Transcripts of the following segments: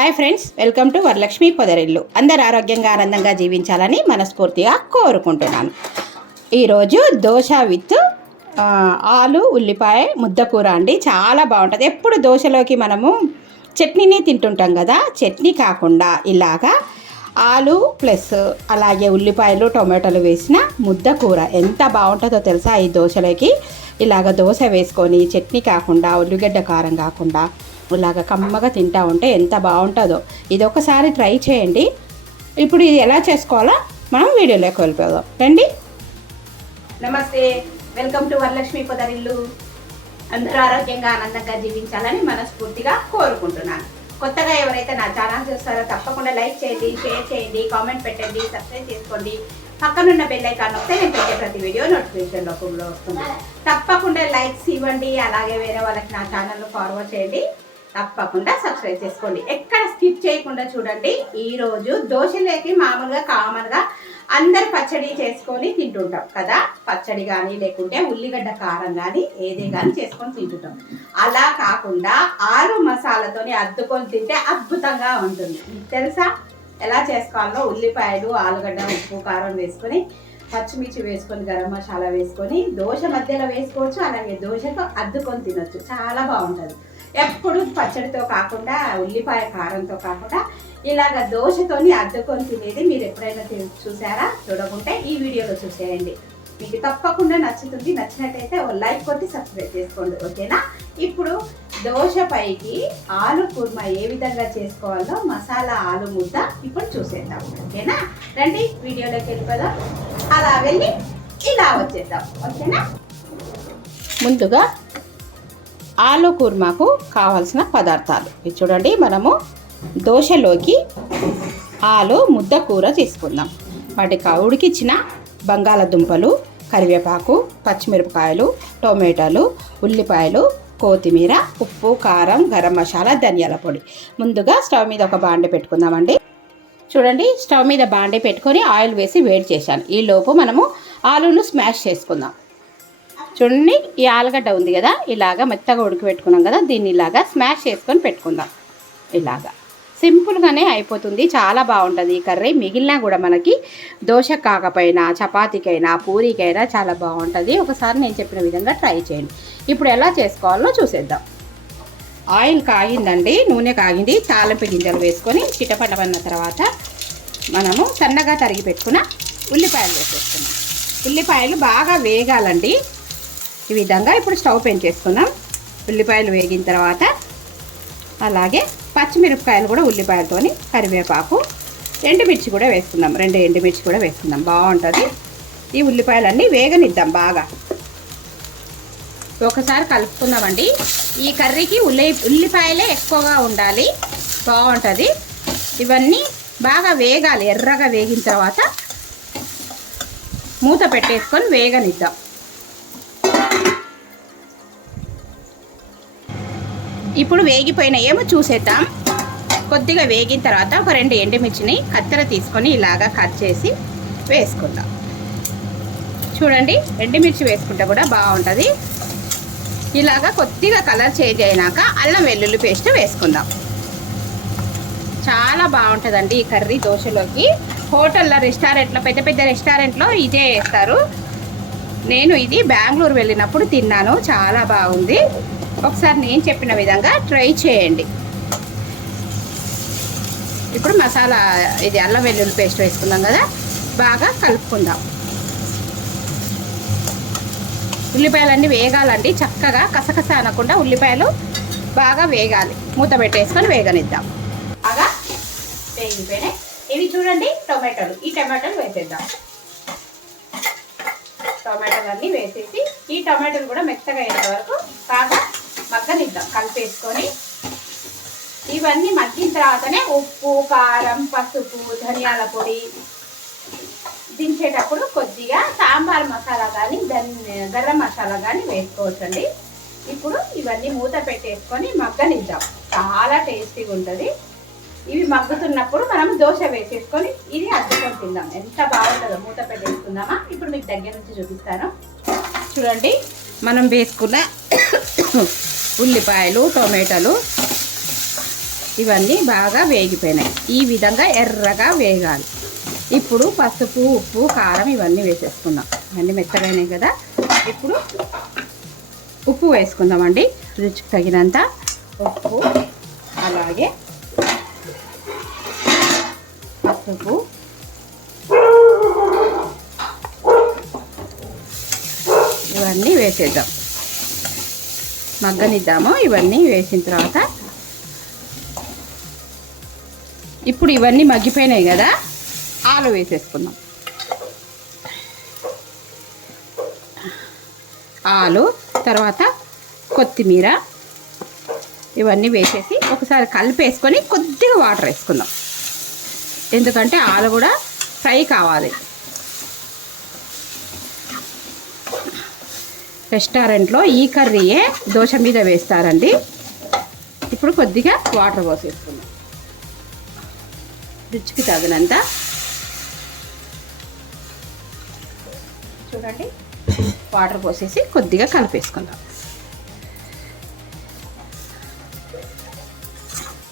Hi friends welcome to Varalakshmi పొదరిల్లు. అందరు ఆరోగ్యంగా ఆనందంగా జీవించాలని మనస్ఫూర్తిగా కోరుకుంటున్నాను ఈరోజు దోశ విత్ ఆలు ఉల్లిపాయ ముద్దకూర అండి. చాలా బాగుంటుంది. ఎప్పుడు దోశలోకి మనము చట్నీని తింటుంటాం కదా. చట్నీ కాకుండా ఇలాగా ఆలు ప్లస్ అలాగే ఉల్లిపాయలు టొమాటోలు వేసిన ముద్ద కూర ఎంత బాగుంటుందో తెలుసా ఈ దోశలోకి? ఇలాగ దోశ వేసుకొని చట్నీ కాకుండా ఉల్లిగడ్డ కారం కాకుండా ఇలాగ కమ్మగా తింటా ఉంటే ఎంత బాగుంటుందో. ఇది ఒకసారి ట్రై చేయండి. ఇప్పుడు ఇది ఎలా చేసుకోవాలో? మనం వీడియోలోకి వెళ్ళిపోదాం. రండి. నమస్తే. Welcome to Varalakshmi Podarillu. అందరూ ఆరోగ్యంగా ఆనందంగా జీవించాలని మనస్ఫూర్తిగా కోరుకుంటున్నాను. కొత్తగా ఎవరైతే నా ఛానల్ చూస్తారో తప్పకుండా లైక్ చేయండి షేర్ చేయండి కామెంట్ పెట్టండి సబ్స్క్రైబ్ చేసుకోండి. పక్కనున్న బెల్ ఐకాన్ వస్తే నేను పెట్టే ప్రతి వీడియో నోటిఫికేషన్ రూపంలో వస్తుంది. తప్పకుండా లైక్స్ ఇవ్వండి. అలాగే వేరే వాళ్ళకి నా ఛానల్ ఫార్వర్డ్ చేయండి. తప్పకుండా సబ్స్క్రైబ్ చేసుకోండి. ఎక్కడ స్కిప్ చేయకుండా చూడండి. ఈరోజు దోశలేకి మామూలుగా కామన్గా అందరు పచ్చడి చేసుకొని తింటుంటాం కదా. పచ్చడి కానీ లేకుంటే ఉల్లిగడ్డ కారం కానీ ఏదే కానీ చేసుకొని తింటుంటాం. అలా కాకుండా ఆలు మసాలాతోని అద్దుకొని తింటే అద్భుతంగా ఉంటుంది. తెలుసా? ఎలా చేసుకోవాలో? ఉల్లిపాయలు ఆలుగడ్డ ఉప్పు కారం వేసుకొని పచ్చిమిర్చి వేసుకొని గరం మసాలా వేసుకొని దోశ మధ్యలో వేసుకోవచ్చు అలాగే దోశతో అద్దుకొని తినొచ్చు. చాలా బాగుంటుంది. ఎప్పుడు పచ్చడితో కాకుండా ఉల్లిపాయ కారంతో కాకుండా ఇలాగ దోశతోని అద్దుకొని తినేది మీరు ఎప్పుడైనా చూసారా? చూడకుంటే ఈ వీడియోలో చూసేయండి. మీకు తప్పకుండా నచ్చుతుంది. నచ్చినట్టయితే ఓ లైక్ కొట్టి సబ్స్క్రైబ్ చేసుకోండి. ఓకేనా? ఇప్పుడు దోశ పైకి ఆలు కుర్మా ఏ విధంగా చేసుకోవాలో మసాలా ఆలు ముద్ద ఇప్పుడు చూసేద్దాం. ఓకేనా? రండి వీడియోలోకి వెళ్ళిపోదాం. అలా వెళ్ళి ఇలా వచ్చేద్దాం. ఓకేనా? ముందుగా ఆలు కుర్మాకు కావాల్సిన పదార్థాలు. ఇది చూడండి మనము దోశలోకి ఆలు ముద్ద కూర తీసుకుందాం. వాటికి ఉడికిచ్చిన బంగాళదుంపలు కరివేపాకు పచ్చిమిరపకాయలు టొమాటోలు ఉల్లిపాయలు కొత్తిమీర ఉప్పు కారం గరం మసాలా ధనియాల పొడి. ముందుగా స్టవ్ మీద ఒక బాండి పెట్టుకుందామండి. చూడండి స్టవ్ మీద బాండి పెట్టుకొని ఆయిల్ వేసి వేడి చేశాను. ఈ లోపు మనము ఆలును స్మాష్ చేసుకుందాం. చూడండి ఈ ఆలుగడ్డ ఉంది కదా ఇలాగా మెత్తగా ఉడికిపెట్టుకున్నాం కదా దీన్ని ఇలాగా స్మాష్ చేసుకొని పెట్టుకుందాం. ఇలాగా. సింపుల్గానే అయిపోతుంది చాలా బాగుంటుంది. ఈ కర్రీ మిగిలినా కూడా మనకి దోశ కాకపోయినా చపాతీకైనా పూరీకైనా చాలా బాగుంటుంది. ఒకసారి నేను చెప్పిన విధంగా ట్రై చేయండి. ఇప్పుడు ఎలా చేసుకోవాలో చూసేద్దాం. ఆయిల్ కాగిందండి నూనె కాగింది తాలింపు గింజలు వేసుకొని చిటపటమన్న తర్వాత మనము సన్నగా తరిగి పెట్టుకున్న ఉల్లిపాయలు వేసేసుకున్నాం ఉల్లిపాయలు బాగా వేగాలండి. ఈ విధంగా ఇప్పుడు స్టవ్ పెంచేసుకుందాం ఉల్లిపాయలు వేగిన తర్వాత అలాగే పచ్చిమిరపకాయలు కూడా ఉల్లిపాయలతోని కరివేపాకు ఎండుమిర్చి కూడా వేసుకుందాం. రెండు ఎండుమిర్చి కూడా వేసుకుందాం. బాగుంటుంది. ఈ ఉల్లిపాయలన్నీ వేగనిద్దాం బాగా. ఒకసారి కలుపుకుందామండి. ఈ కర్రీకి ఉల్లి ఉల్లిపాయలే ఎక్కువగా ఉండాలి. బాగుంటుంది. ఇవన్నీ బాగా వేగాలి. ఎర్రగా వేగిన తర్వాత మూత పెట్టేసుకొని వేగనిద్దాం. ఇప్పుడు వేగిపోయిన ఏమో చూసేద్దాం. కొద్దిగా వేగిన తర్వాత ఒక రెండు ఎండుమిర్చిని కత్తెర తీసుకొని ఇలాగా కట్ చేసి వేసుకుందాం. చూడండి ఎండుమిర్చి వేసుకుంటే కూడా బాగుంటుంది. ఇలాగా కొద్దిగా కలర్ చేంజ్ అయినాక అల్లం వెల్లుల్లి పేస్ట్ వేసుకుందాం. చాలా బాగుంటుందండి ఈ కర్రీ దోశలోకి. హోటల్లో రెస్టారెంట్లో పెద్ద పెద్ద రెస్టారెంట్లో ఇదే వేస్తారు. నేను ఇది బెంగళూరు వెళ్ళినప్పుడు తిన్నాను చాలా బాగుంది. ఒకసారి నేను చెప్పిన విధంగా ట్రై చేయండి. ఇప్పుడు మసాలా ఇది అల్లం వెల్లుల్లి పేస్ట్ వేసుకుందాం కదా బాగా కలుపుకుందాం. ఉల్లిపాయలన్నీ వేగాలండి చక్కగా కసకస అనకుండా ఉల్లిపాయలు బాగా వేగాలి. మూత పెట్టేసుకొని వేగనిద్దాం. బాగా వేగిపోయినాయి. ఇవి చూడండి టొమాటోలు. ఈ టమాటోలు వేసేద్దాం. టొమాటోలు అన్నీ వేసేసి ఈ టొమాటోలు కూడా మెత్తగా అయ్యేంత వరకు బాగా మగ్గనిద్దాం కలిపేసుకొని. ఇవన్నీ మగ్గిన తర్వాతనే ఉప్పు కారం పసుపు ధనియాల పొడి దించేటప్పుడు కొద్దిగా సాంబార్ మసాలా కానీ ధని గరం మసాలా కానీ వేసుకోవచ్చండి. ఇప్పుడు ఇవన్నీ మూత పెట్టేసుకొని మగ్గనిద్దాం. చాలా టేస్టీగా ఉంటుంది ఇవి మగ్గుతున్నప్పుడు మనం దోశ వేసేసుకొని ఇది అద్దుకొని తిందాం. ఎంత బాగుంటుందో మూత పెట్టేసుకుందామా? ఇప్పుడు మీకు దగ్గర నుంచి చూపిస్తాను. చూడండి మనం వేసుకున్న ఉల్లిపాయలు టొమాటోలు ఇవన్నీ బాగా వేగిపోయినాయి. ఈ విధంగా ఎర్రగా వేగాలి. ఇప్పుడు పసుపు ఉప్పు కారం ఇవన్నీ వేసేసుకుందాం. అన్నీ మెత్తగైనాయి కదా. ఇప్పుడు ఉప్పు వేసుకుందామండి. రుచికి తగినంత ఉప్పు అలాగే పసుపు. ఇవన్నీ వేసేద్దాం. మగ్గనిద్దాము. ఇవన్నీ వేసిన తర్వాత ఇప్పుడు ఇవన్నీ మగ్గిపోయినాయి కదా ఆలు వేసేసుకుందాం. ఆలు తర్వాత కొత్తిమీర ఇవన్నీ వేసేసి ఒకసారి కలిపేసుకొని కొద్దిగా వాటర్ వేసుకుందాం. ఎందుకంటే ఆలు కూడా ఫ్రై కావాలి. రెస్టారెంట్లో ఈ కర్రీయే దోశ మీద వేస్తారండి. ఇప్పుడు కొద్దిగా వాటర్ పోసేసుకుందాం. రుచికి తగినంత. చూడండి. వాటర్ పోసేసి కొద్దిగా కలిపేసుకుందాం.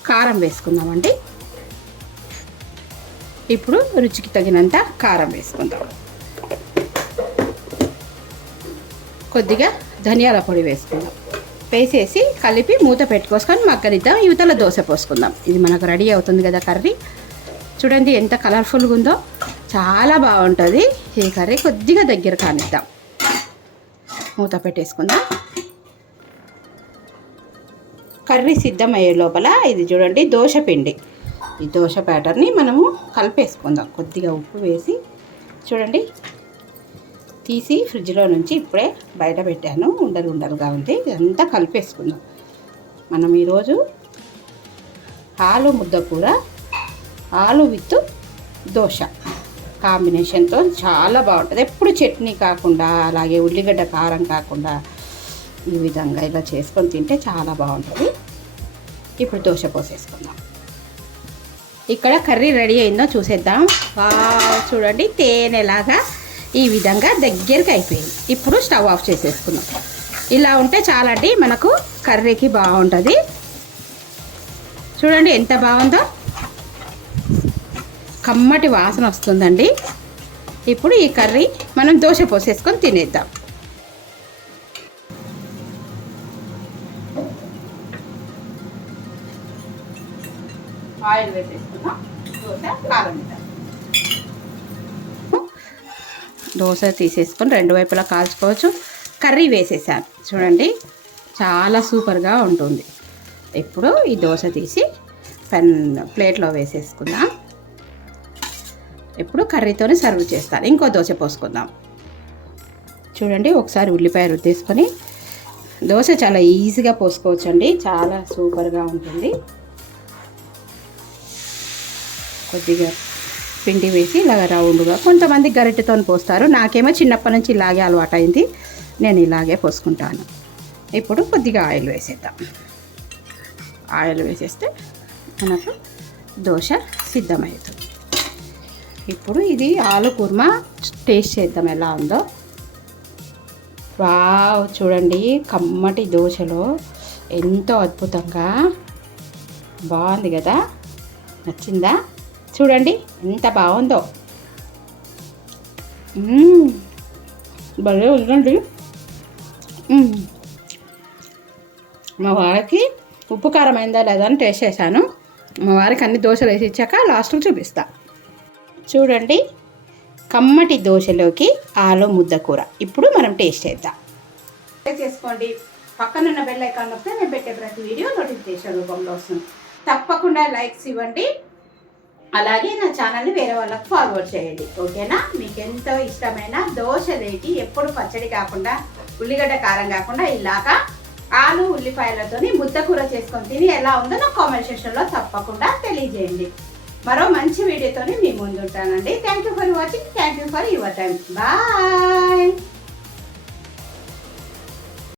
కారం వేసుకుందామండి. ఇప్పుడు రుచికి తగినంత కారం వేసుకుందాం. కొద్దిగా ధనియాల పొడి వేసుకుందాం. వేసేసి కలిపి మూత పెట్టుకోసుకొని మగ్గనిద్దాం. యువతల దోశ పోసుకుందాం. ఇది మనకు రెడీ అవుతుంది కదా కర్రీ. చూడండి ఎంత కలర్ఫుల్గా ఉందో. చాలా బాగుంటుంది. ఈ కర్రీ కొద్దిగా దగ్గర కానిద్దాం. మూత పెట్టేసుకుందాం. కర్రీ సిద్ధమయ్యే లోపల ఇది చూడండి దోశ పిండి. ఈ దోశ బ్యాటర్ని మనము కలిపేసుకుందాం. కొద్దిగా ఉప్పు వేసి చూడండి. తీసి ఫ్రిడ్జ్లో నుంచి ఇప్పుడే బయట పెట్టాను. ఉండలు ఉండలుగా ఉంది. ఇదంతా కలిపేసుకుందాం మనం ఈరోజు ఆలు ముద్ద కూర ఆలు విత్ దోశ కాంబినేషన్తో చాలా బాగుంటుంది. ఎప్పుడు చట్నీ కాకుండా అలాగే ఉల్లిగడ్డ కారం కాకుండా ఈ విధంగా ఇలా చేసుకొని తింటే చాలా బాగుంటుంది. ఇప్పుడు దోశ పోసేసుకుందాం. ఇక్కడ కర్రీ రెడీ అయిందో చూసేద్దాం. చూడండి తేనెలాగా ఈ విధంగా దగ్గరికి అయిపోయింది. ఇప్పుడు స్టవ్ ఆఫ్ చేసేసుకుందాం. ఇలా ఉంటే చాలండి మనకు కర్రీకి బాగుంటుంది. చూడండి ఎంత బాగుందో. కమ్మటి వాసన వస్తుందండి. ఇప్పుడు ఈ కర్రీ మనం దోశ పోసేసుకొని తినేద్దాం. ఆయిల్ వేసేసుకుందాం. దోశ కారం దోశ తీసేసుకొని రెండు వైపులా కాల్చుకోవచ్చు. కర్రీ వేసేసాను. చూడండి చాలా సూపర్గా ఉంటుంది. ఇప్పుడు ఈ దోశ తీసి పెన్ ప్లేట్లో వేసేసుకుందాం. ఇప్పుడు కర్రీతోనే సర్వ్ చేస్తాను. ఇంకో దోశ పోసుకుందాం. చూడండి ఒకసారి ఉల్లిపాయ రుద్దేసుకొని దోశ చాలా ఈజీగా పోసుకోవచ్చండి. చాలా సూపర్గా ఉంటుంది. కొద్దిగా పిండి వేసి ఇలాగ రౌండ్గా కొంతమంది గరిటెతో పోస్తారు. నాకేమో చిన్నప్పటి నుంచి ఇలాగే అలవాటైంది. నేను ఇలాగే పోసుకుంటాను. ఇప్పుడు కొద్దిగా ఆయిల్ వేసేద్దాం. ఆయిల్ వేసేస్తే మనకు దోశ సిద్ధమవుతుంది. ఇప్పుడు ఇది ఆలు కుర్మా టేస్ట్ చేద్దాం. ఎలా ఉందో. వావ్ చూడండి కమ్మటి దోశలో ఎంతో అద్భుతంగా. బాగుంది కదా. నచ్చిందా? చూడండి ఎంత బాగుందో. భలే ఉందండి. మా వారికి ఉప్పు కారం అయిందా లేదా అని టేస్ట్ చేశాను. మా వారికి అన్ని దోశలు వేసి ఇచ్చాక లాస్ట్కి చూపిస్తా. చూడండి కమ్మటి దోశలోకి ఆలు ముద్ద కూర. ఇప్పుడు మనం టేస్ట్ చేద్దాం. చేసుకోండి. పక్కనున్న బెల్ ఐకాన్ వస్తే నేను పెట్టే ప్రతి వీడియో నోటిఫికేషన్ రూపంలో వస్తుంది. తప్పకుండా లైక్స్ ఇవ్వండి. అలాగే నా ఛానల్ని వేరే వాళ్ళకి ఫార్వర్డ్ చేయండి. ఓకేనా? మీకు ఎంతో ఇష్టమైన దోశ రేటి ఎప్పుడు పచ్చడి కాకుండా ఉల్లిగడ్డ కారం కాకుండా ఇలాగా ఆలు ఉల్లిపాయలతోని ముద్ద కూర చేసుకొని తిని ఎలా ఉందో నా కామెంట్ సెక్షన్లో తప్పకుండా తెలియజేయండి. మరో మంచి వీడియోతోని మీ ముందు ఉంటానండి thank you for watching thank you for your time bye